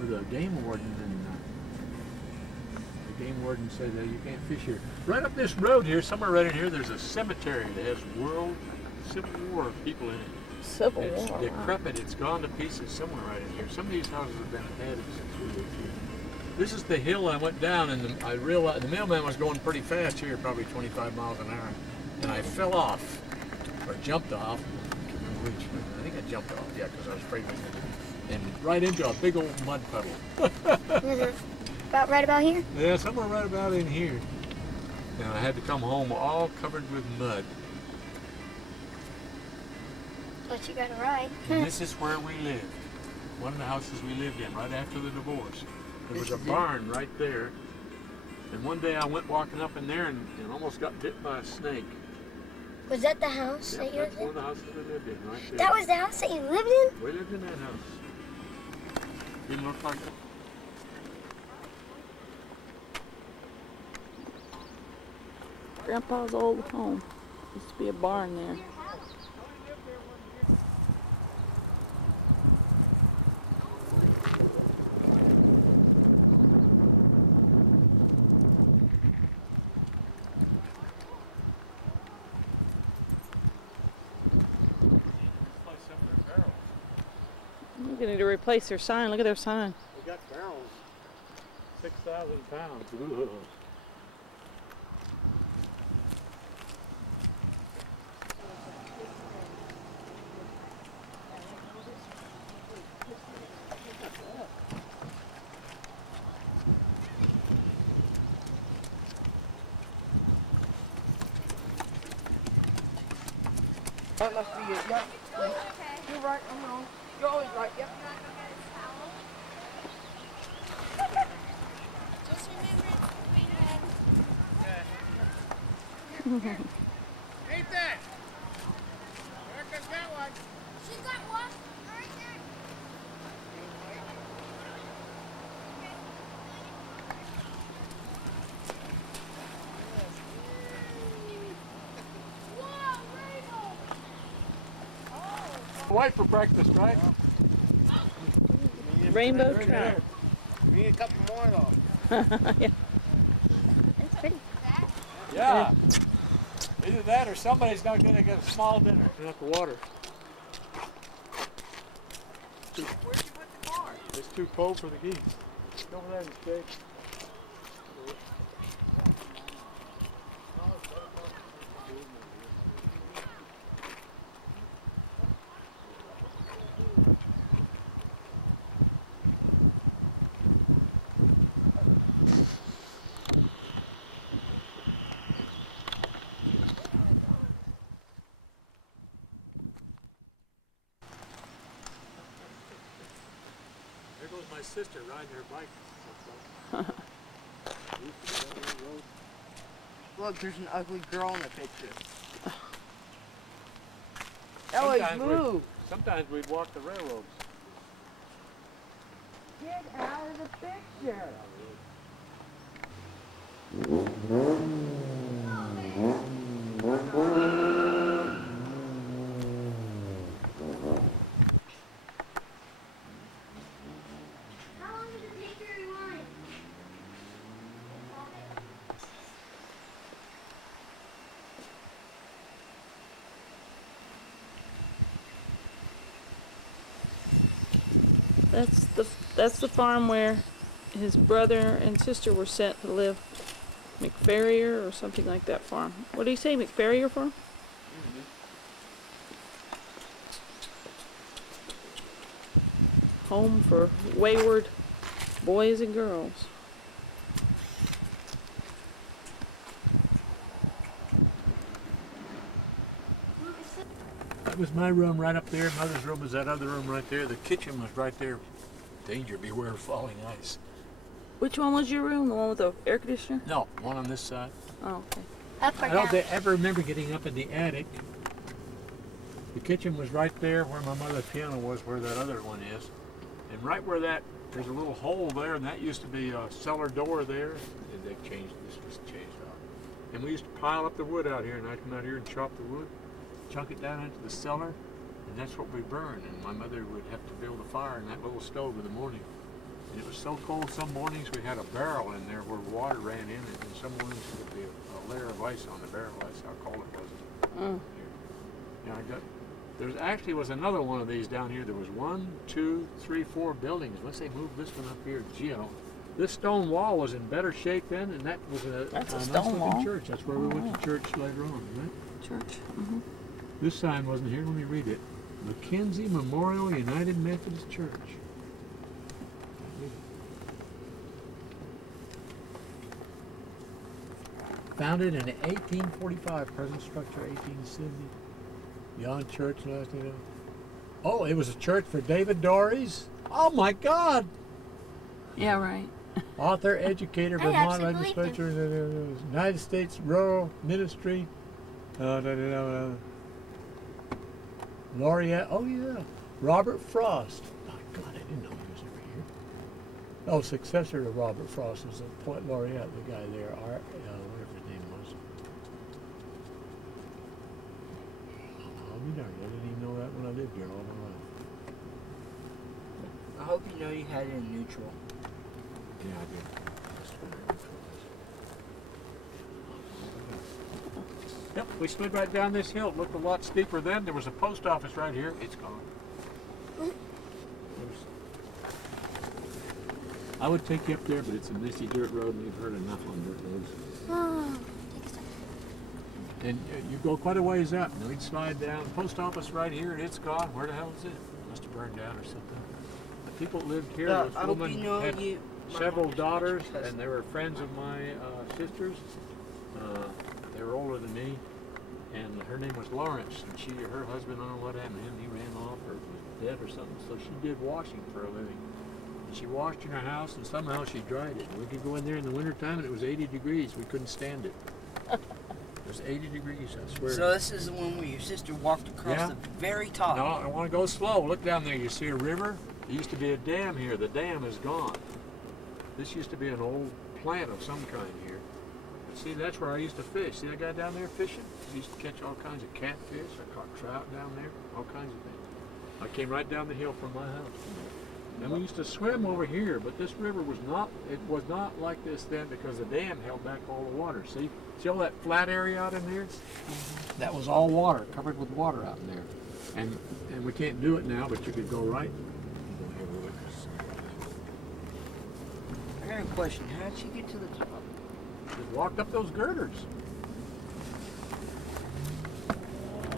where the game warden and the game warden said you can't fish here. Right up this road here, somewhere right in here, there's a cemetery that has World Civil War people in it. Civil It's War. decrepit. It's gone to pieces somewhere right in here. Some of these houses have been added since we lived here. This is the hill I went down, and I realized the mailman was going pretty fast here, probably 25 miles an hour, and I fell off, or jumped off. I can't remember which. I think I jumped off, yeah, because I was afraid of it. And right into a big old mud puddle. Right about here? Yeah, somewhere right about in here. And I had to come home all covered with mud. But you got it right. And this is where we lived. One of the houses we lived in right after the divorce. There was a barn right there. And one day I went walking up in there and almost got bit by a snake. Was that the house Yep, that you that's lived in? one of the houses we lived in right there. That was the house that you lived in? We lived in that house. Didn't look like that. Grandpa's old home. Used to be a barn there. We're going to replace their sign. Look at their sign. We got barrels. 6,000 pounds. Ooh. That must be it, yep. You're right, I'm wrong. You're always right, yep. Just remember it's between men. Ain't that? Erica's got one. She's got one right there. Whoa, rainbow! White for breakfast, right? Rainbow trout. We need a couple more though. Yeah. That's pretty. Yeah. Either that or somebody's not going to get a small dinner. Not the water. Where'd you put the car? It's too cold for the geese. Over there and stay. There goes my sister riding her bike. Look, there's an ugly girl in the picture. Ellie, move! Sometimes we'd walk the railroads. Get out of the picture! How long does it take to rewind? That's the farm where his brother and sister were sent to live. McFerrier or something like that farm. What do you say, McFerrier farm? Home for wayward boys and girls. That was my room right up there. Mother's room was that other room right there. The kitchen was right there. Danger, beware of falling ice. Which one was your room? The one with the air conditioner? No, one on this side. Oh, okay. Up or I don't down? ever remember getting up in the attic. The kitchen was right there where my mother's piano was, where that other one is. And right where that, there's a little hole there, and that used to be a cellar door there. And they changed, this was changed out. And we used to pile up the wood out here, and I'd come out here and chop the wood, chunk it down into the cellar, and that's what we burned. And my mother would have to build a fire in that little stove in the morning. It was so cold some mornings we had a barrel in there where water ran in it, and some mornings there would be a layer of ice on the barrel. That's how cold it was. Mm. Yeah, there's actually was another one of these down here. There was 1, 2, 3, 4 buildings. Unless they moved this one up here, Geo. This stone wall was in better shape then, and that was That's a nice stone looking wall. church. That's where we went to church later on, right? Church. Mm-hmm. This sign wasn't here. Let me read it. Mackenzie Memorial United Methodist Church. Founded in 1845, present structure 1870. Beyond church, oh, it was a church for David Dorries. Oh my God! Yeah, right. Author, educator, I Vermont actually believed legislature, United States Rural Ministry, laureate. Oh yeah, Robert Frost. Oh God, I didn't know he was over here. Oh, successor to Robert Frost was a poet laureate, the guy there, whatever his name was. I'll be darned, I didn't even know that when I lived here all my life. I hope you know you had it in neutral. Yeah, I did. Yep, we slid right down this hill. It looked a lot steeper then. There was a post office right here. It's gone. I would take you up there, but it's a messy dirt road, and you've heard enough on dirt roads. Oh, And you go quite a ways up, and we'd slide down. Post office right here, and it's gone. Where the hell is it? Must have burned down or something. The people that lived here, I this hope woman you know had my several mom is daughters, your cousin. and they were friends of my sisters. They were older than me, and her name was Lawrence, and her husband, I don't know what happened to him, he ran off or was dead or something, so she did washing for a living. And she washed in her house, and somehow she dried it. We could go in there in the wintertime, and it was 80 degrees. We couldn't stand it. It was 80 degrees, I swear. So this is the one where your sister walked across Yeah. the very top. No, I want to go slow. Look down there. You see a river? There used to be a dam here. The dam is gone. This used to be an old plant of some kind here. But see, that's where I used to fish. See that guy down there fishing? He used to catch all kinds of catfish. I caught trout down there. All kinds of things. I came right down the hill from my house. And we used to swim over here, but this river was not like this then because the dam held back all the water. See all that flat area out in there? That was all water, covered with water out in there. And we can't do it now, but you could go right. I got a question. How did she get to the top? Just walked up those girders.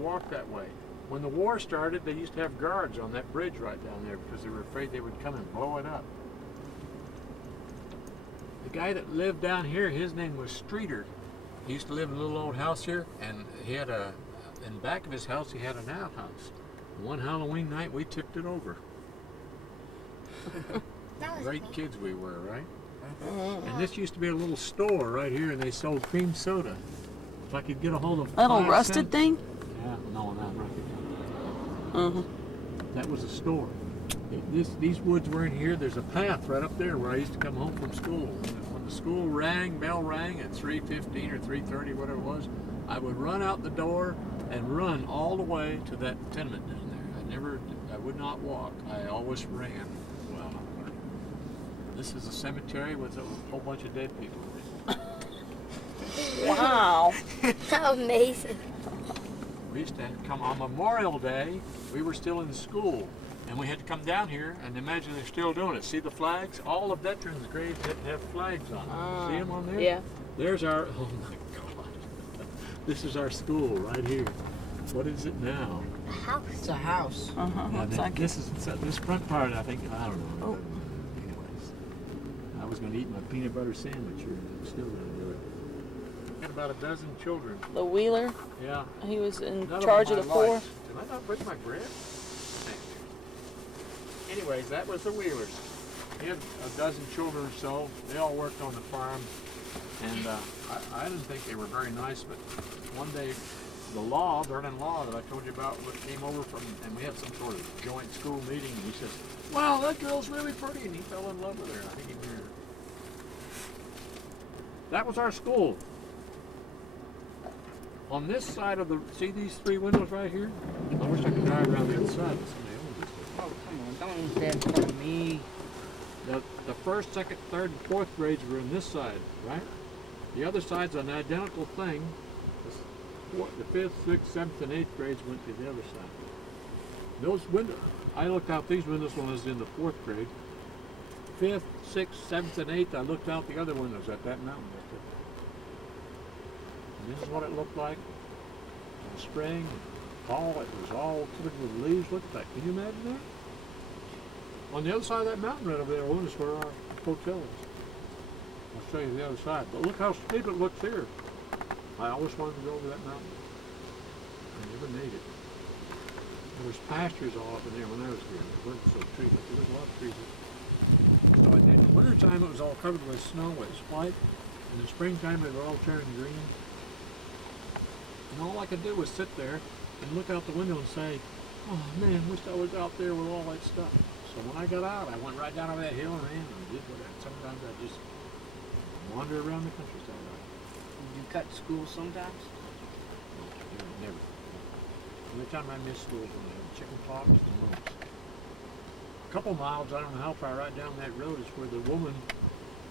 Walked that way. When the war started, they used to have guards on that bridge right down there because they were afraid they would come and blow it up. The guy that lived down here, his name was Streeter. He used to live in a little old house here, and he had in the back of his house, he had an outhouse. One Halloween night, we tipped it over. that was Great me. kids we were, right? And this used to be a little store right here, and they sold cream soda. If I could get a hold of That little 5 rusted cents- thing? Yeah, no, not rusted. Uh-huh. That was a store. These woods were in here. There's a path right up there where I used to come home from school. When the school bell rang at 3:15 or 3:30, whatever it was, I would run out the door and run all the way to that tenement down there. I would not walk. I always ran. Well, this is a cemetery with a whole bunch of dead people in it. Wow. How amazing. We used to come on Memorial Day. We were still in school, and we had to come down here. And imagine they're still doing it. See the flags? All the veterans' graves have flags on them. See them on there? Yeah. There's our. Oh my God! This is our school right here. What is it now? A house. It's a house. Uh-huh. Yeah, Looks like it. this front part. I think I don't know. Oh. Anyways, I was going to eat my peanut butter sandwich here, and I'm still going to do it. Got about a dozen children. The Wheeler, Yeah. he was in None charge of them the I four. liked. Did I not break my bread? Thank you. Anyways, that was the Wheelers. He had a dozen children or so. They all worked on the farm. And I didn't think they were very nice, but one day the Vernon Law that I told you about came over and we had some sort of joint school meeting, and he says, "Wow, that girl's really pretty," and he fell in love with her. I think he married her. That was our school. On this side of see these 3 windows right here? I wish I could drive around the other side. Oh, come on. Don't use that in front of me. the first, second, third, and fourth grades were in this side, right? The other side's an identical thing. The fifth, sixth, seventh, and eighth grades went to the other side. Those windows, I looked out these windows when I was in the fourth grade. Fifth, sixth, seventh, and eighth, I looked out the other windows at that mountain right there. And this is what it looked like in the spring, fall. It was all covered with leaves. Look at that. Can you imagine that? On the other side of that mountain right over there, is where our hotel is. I'll show you the other side. But look how steep it looks here. I always wanted to go over that mountain. I never made it. There was pastures all up in there when I was here. There weren't so trees, but there was a lot of trees. So in the wintertime it was all covered with snow. It was white. In the springtime it was all turning green. And all I could do was sit there and look out the window and say, oh man, wish I was out there with all that stuff. So when I got out, I went right down over that hill and ran and did whatever. Sometimes I just wander around the countryside. You cut school sometimes? Never. The only time I missed school was when I had chicken pox and mumps. A couple miles, I don't know how far, right down that road is where the woman,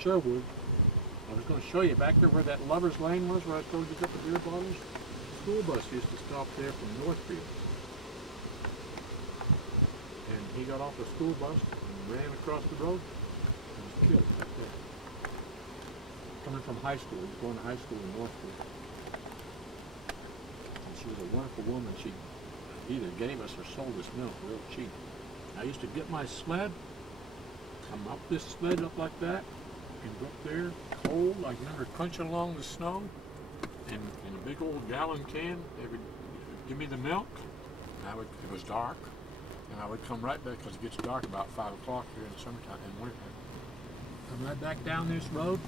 Sherwood, I was going to show you back there where that Lover's Lane was, where I told you to get the beer bottles. The school bus used to stop there from Northfield. And he got off the school bus and ran across the road and was killed right there. Coming from high school, he was going to high school in Northfield. And she was a wonderful woman. She either gave us or sold us milk real cheap. I used to get my sled, come up this sled up like that, and go up there cold. I remember crunching along the snow, and in a big old gallon can, they would give me the milk. And it was dark, and I would come right back because it gets dark about 5 o'clock here in the summertime and wintertime. Come right back down this road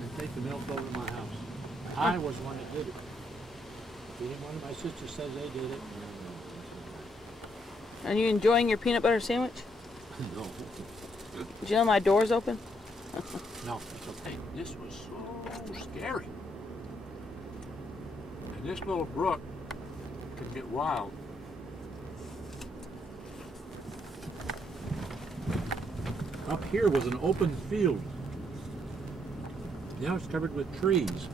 and take the milk over to my house. I was the one that did it. One of my sisters says they did it. Are you enjoying your peanut butter sandwich? No. Did you know my door's open? No, it's okay. This was so scary. And this little brook can get wild. Up here was an open field. Now it's covered with trees.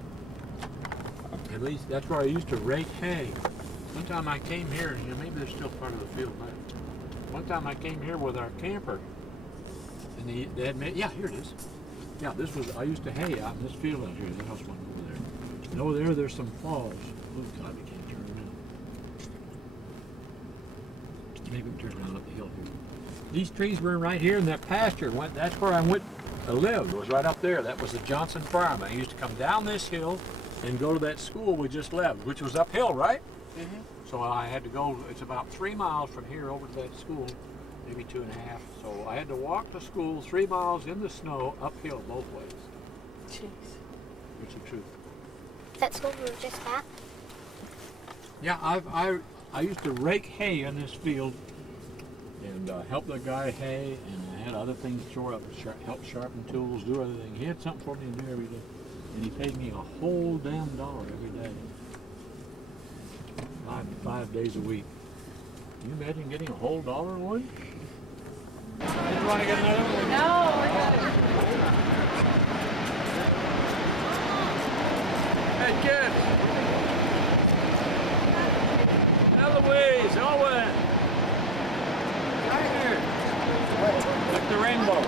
At least that's where I used to rake hay. One time I came here, maybe there's still part of the field left. One time I came here with our camper, and they had made, yeah, here it is. Yeah, this was, I used to hay out in this field out here. The house went over there. And over there's some falls. Oh God, we can't turn around. Maybe we can turn around up the hill here. These trees were right here in that pasture. That's where I lived, was right up there. That was the Johnson farm. I used to come down this hill and go to that school we just left, which was uphill, right? Mm-hmm. So I had to go, it's about 3 miles from here over to that school, maybe 2.5. So I had to walk to school 3 miles in the snow, uphill both ways. Jeez. It's the truth. That's what we were just at. Yeah, I used to rake hay in this field and help the guy hay, and I had other things to throw up, help sharpen tools, do everything. He had something for me to do every day. And he paid me a whole damn $1 every day. 5 days a week. Can you imagine getting a whole $1 a week? You want to get another one? No. Hey kids! Eloise, Owen! Right here! Like the rainbow.